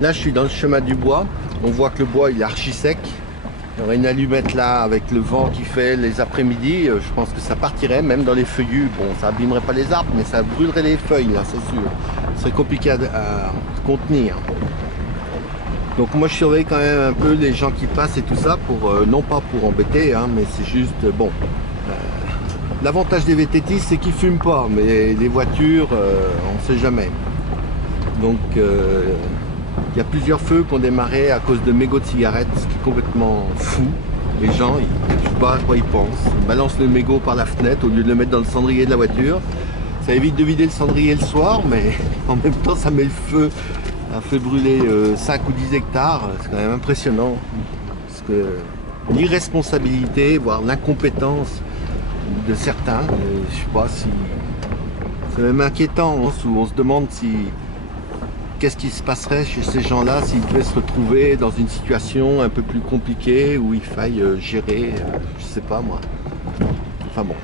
Là, je suis dans le chemin du bois. On voit que le bois, il est archi sec. Il y aurait une allumette là, avec le vent qui fait les après-midi. Je pense que ça partirait, même dans les feuillus. Bon, ça abîmerait pas les arbres, mais ça brûlerait les feuilles, là, c'est sûr. Ce serait compliqué à contenir. Donc moi, je surveille quand même un peu les gens qui passent et tout ça, pour non pas pour embêter, hein, mais c'est juste, bon. L'avantage des VTT, c'est qu'ils fument pas, mais les voitures, on sait jamais. Donc, il y a plusieurs feux qui ont démarré à cause de mégots de cigarettes, ce qui est complètement fou. Les gens, je ne sais pas à quoi ils pensent. Ils balancent le mégot par la fenêtre au lieu de le mettre dans le cendrier de la voiture. Ça évite de vider le cendrier le soir, mais en même temps, ça met le feu. Ça fait brûler 5 ou 10 hectares. C'est quand même impressionnant. Parce que l'irresponsabilité, voire l'incompétence de certains, je sais pas si... C'est même inquiétant, hein, où on se demande si... Qu'est-ce qui se passerait chez ces gens-là s'ils devaient se retrouver dans une situation un peu plus compliquée où il faille gérer, je sais pas moi. Enfin bon,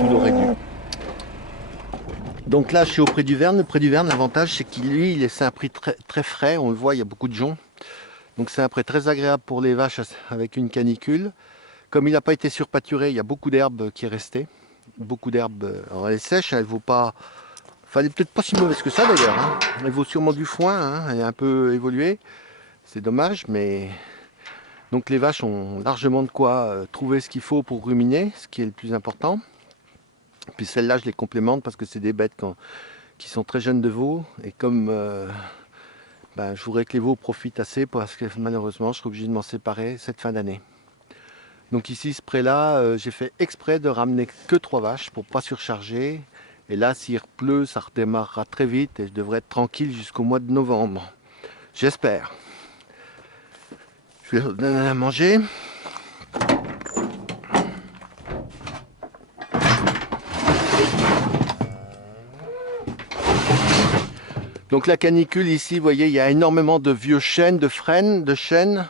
tout l'aurait dû. Donc là, je suis au Pré du Verne. Le Pré du Verne, l'avantage, c'est qu'il lui, il est un prix très, très frais. On le voit, il y a beaucoup de joncs. Donc c'est un pré très agréable pour les vaches avec une canicule. Comme il n'a pas été surpâturé, il y a beaucoup d'herbe qui est restée. Beaucoup d'herbe. Alors elle est sèche, elle ne vaut pas... Enfin, elle est peut-être pas si mauvaise que ça d'ailleurs. Hein. Elle vaut sûrement du foin, hein. Elle est un peu évoluée. C'est dommage, mais... Donc les vaches ont largement de quoi trouver ce qu'il faut pour ruminer, ce qui est le plus important. Puis celles-là, je les complémente parce que c'est des bêtes qui sont très jeunes de veaux. Et comme je voudrais que les veaux profitent assez, parce que malheureusement, je serai obligé de m'en séparer cette fin d'année. Donc ici, ce pré-là, j'ai fait exprès de ramener que 3 vaches pour pas surcharger. Et là, s'il pleut, ça redémarrera très vite et je devrais être tranquille jusqu'au mois de novembre. J'espère. Je vais leur donner à manger. Donc la canicule ici, vous voyez, il y a énormément de vieux chênes, de frênes, de chênes.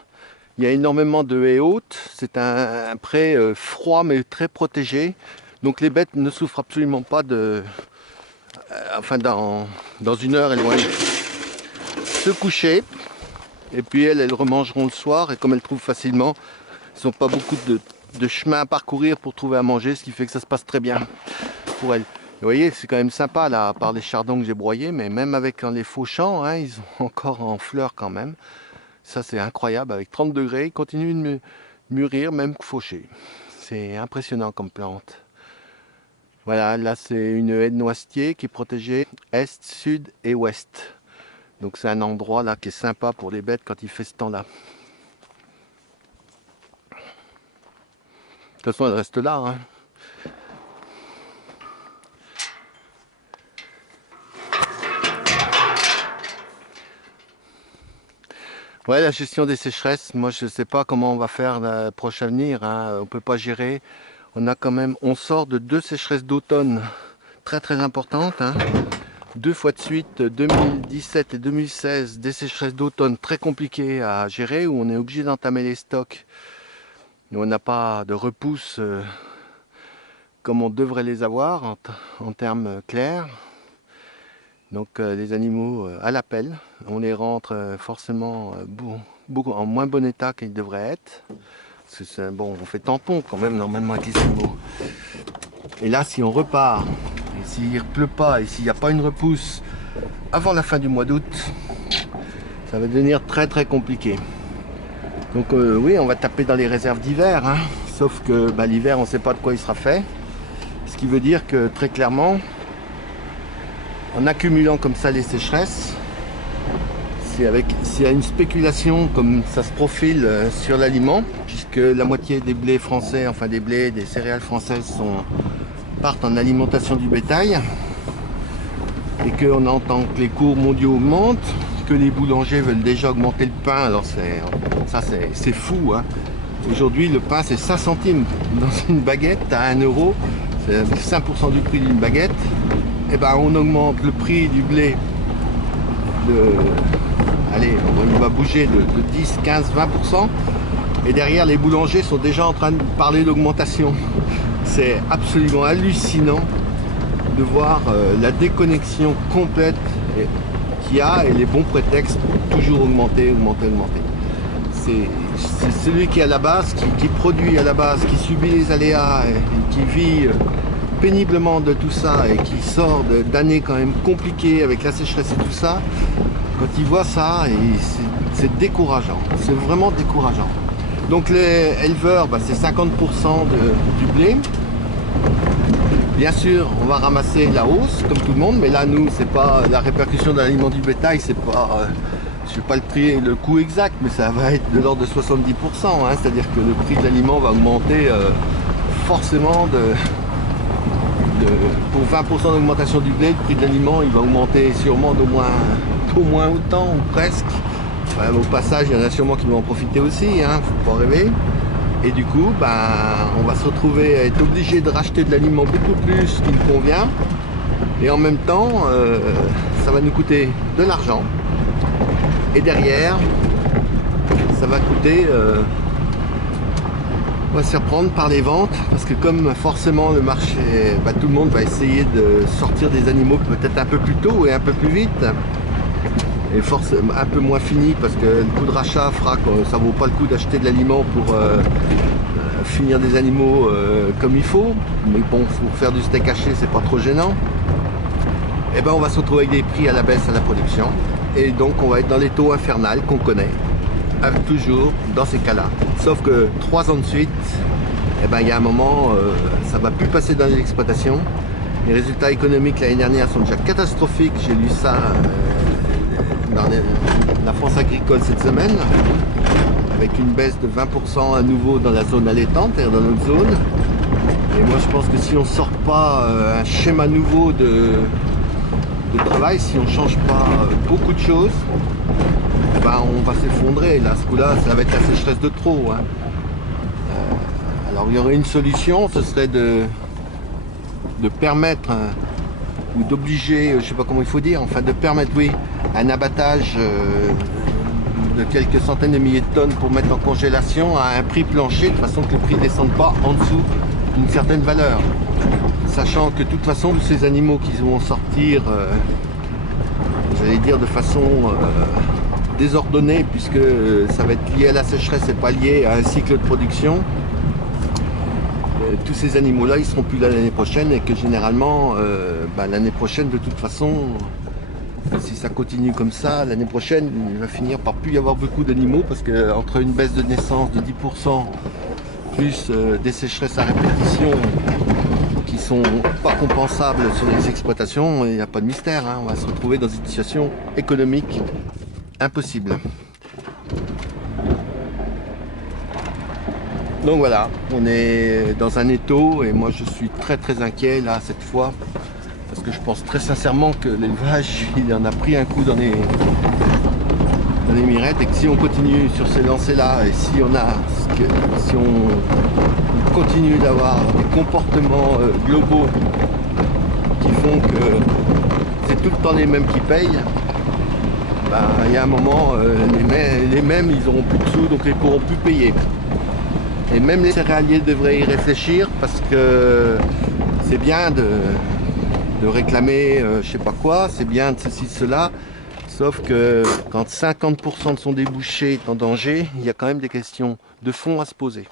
Il y a énormément de haies hautes. C'est un pré froid mais très protégé. Donc les bêtes ne souffrent absolument pas de... enfin, dans 1 heure, elles vont se coucher. Et puis elles remangeront le soir. Et comme elles trouvent facilement, elles n'ont pas beaucoup de chemin à parcourir pour trouver à manger. Ce qui fait que ça se passe très bien pour elles. Vous voyez, c'est quand même sympa là, à part les chardons que j'ai broyés. Mais même avec les faux champs, hein, ils sont encore en fleurs quand même. Ça, c'est incroyable. Avec 30 degrés, ils continuent de mûrir, même fauchés. C'est impressionnant comme plante. Voilà, là, c'est une haie de noisetier qui est protégée est, sud et ouest. Donc, c'est un endroit là qui est sympa pour les bêtes quand il fait ce temps-là. De toute façon, elle reste là. Hein. Ouais, la gestion des sécheresses, moi je ne sais pas comment on va faire le prochain avenir. Hein. On ne peut pas gérer. On sort de 2 sécheresses d'automne très très importantes. Hein. 2 fois de suite, 2017 et 2016, des sécheresses d'automne très compliquées à gérer où on est obligé d'entamer les stocks. Où on n'a pas de repousse comme on devrait les avoir en termes clairs. Donc les animaux à l'appel, on les rentre forcément beaucoup en moins bon état qu'ils devraient être. Parce que bon, on fait tampon quand même normalement avec les animaux. Et là, si on repart, et s'il ne pleut pas, et s'il n'y a pas une repousse avant la fin du mois d'août, ça va devenir très très compliqué. Donc oui, on va taper dans les réserves d'hiver, hein. Sauf que l'hiver, on ne sait pas de quoi il sera fait. Ce qui veut dire que très clairement, en accumulant comme ça les sécheresses, s'il y a une spéculation comme ça se profile sur l'aliment, puisque la moitié des blés français, enfin des blés, des céréales françaises partent en alimentation du bétail, et qu'on entend que les cours mondiaux augmentent, que les boulangers veulent déjà augmenter le pain, alors c'est fou. Hein. Aujourd'hui, le pain c'est 5 centimes dans une baguette à 1 euro, c'est 5% du prix d'une baguette. Et on augmente le prix du blé il va bouger de 10, 15, 20%. Et derrière, les boulangers sont déjà en train de parler d'augmentation. C'est absolument hallucinant de voir la déconnexion complète qu'il y a et les bons prétextes pour toujours augmenter. C'est celui qui est à la base, qui produit à la base, qui subit les aléas et qui vit péniblement de tout ça et qui sort d'années quand même compliquées avec la sécheresse et tout ça. Quand il voit ça, c'est décourageant, c'est vraiment décourageant. Donc les éleveurs, c'est 50% du blé. Bien sûr, on va ramasser la hausse comme tout le monde, mais là nous, c'est pas la répercussion de l'aliment du bétail, c'est pas, je sais pas le prix, le coût exact, mais ça va être de l'ordre de 70%, hein, c'est-à-dire que le prix de l'aliment va augmenter forcément pour 20% d'augmentation du blé, le prix de l'aliment il va augmenter sûrement d'au moins autant ou presque. Enfin, au passage, il y en a sûrement qui vont en profiter aussi, hein, faut pas rêver. Et du coup, on va se retrouver à être obligé de racheter de l'aliment beaucoup plus qu'il ne convient. Et en même temps, ça va nous coûter de l'argent. Et derrière, ça va coûter... on va se faire prendre par les ventes parce que comme forcément le marché, tout le monde va essayer de sortir des animaux peut-être un peu plus tôt et un peu plus vite et forcément un peu moins fini parce que le coût de rachat fera que ça vaut pas le coup d'acheter de l'aliment pour finir des animaux comme il faut, mais bon, pour faire du steak haché c'est pas trop gênant. Et on va se retrouver avec des prix à la baisse à la production et donc on va être dans les taux infernales qu'on connaît. Toujours dans ces cas-là. Sauf que 3 ans de suite, il y a un moment, ça ne va plus passer dans les exploitations. Les résultats économiques l'année dernière sont déjà catastrophiques. J'ai lu ça dans la France agricole cette semaine, avec une baisse de 20% à nouveau dans la zone allaitante, c'est-à-dire dans notre zone. Et moi je pense que si on ne sort pas un schéma nouveau de travail, si on ne change pas beaucoup de choses, on va s'effondrer. Là, ce coup-là, ça va être la sécheresse de trop. Hein. Alors, il y aurait une solution, ce serait de permettre ou d'obliger, je sais pas comment il faut dire, enfin de permettre, oui, un abattage de quelques centaines de milliers de tonnes pour mettre en congélation à un prix plancher, de façon que le prix ne descende pas en dessous d'une certaine valeur. Sachant que de toute façon, tous ces animaux qui vont sortir, j'allais dire de façon... désordonnée puisque ça va être lié à la sécheresse et pas lié à un cycle de production. Tous ces animaux là ils seront plus là l'année prochaine et que généralement l'année prochaine de toute façon si ça continue comme ça l'année prochaine il va finir par plus y avoir beaucoup d'animaux parce que entre une baisse de naissance de 10% plus des sécheresses à répétition qui sont pas compensables sur les exploitations, il n'y a pas de mystère, hein. On va se retrouver dans une situation économique impossible. Donc voilà, on est dans un étau et moi je suis très inquiet là cette fois parce que je pense très sincèrement que l'élevage il en a pris un coup dans les mirettes et que si on continue sur ces lancées là et si on continue d'avoir des comportements globaux qui font que c'est tout le temps les mêmes qui payent, il y a un moment, les mêmes, ils auront plus de sous, donc ils pourront plus payer. Et même les céréaliers devraient y réfléchir parce que c'est bien de réclamer je sais pas quoi, c'est bien de ceci, de cela, sauf que quand 50% de son débouché est en danger, il y a quand même des questions de fond à se poser.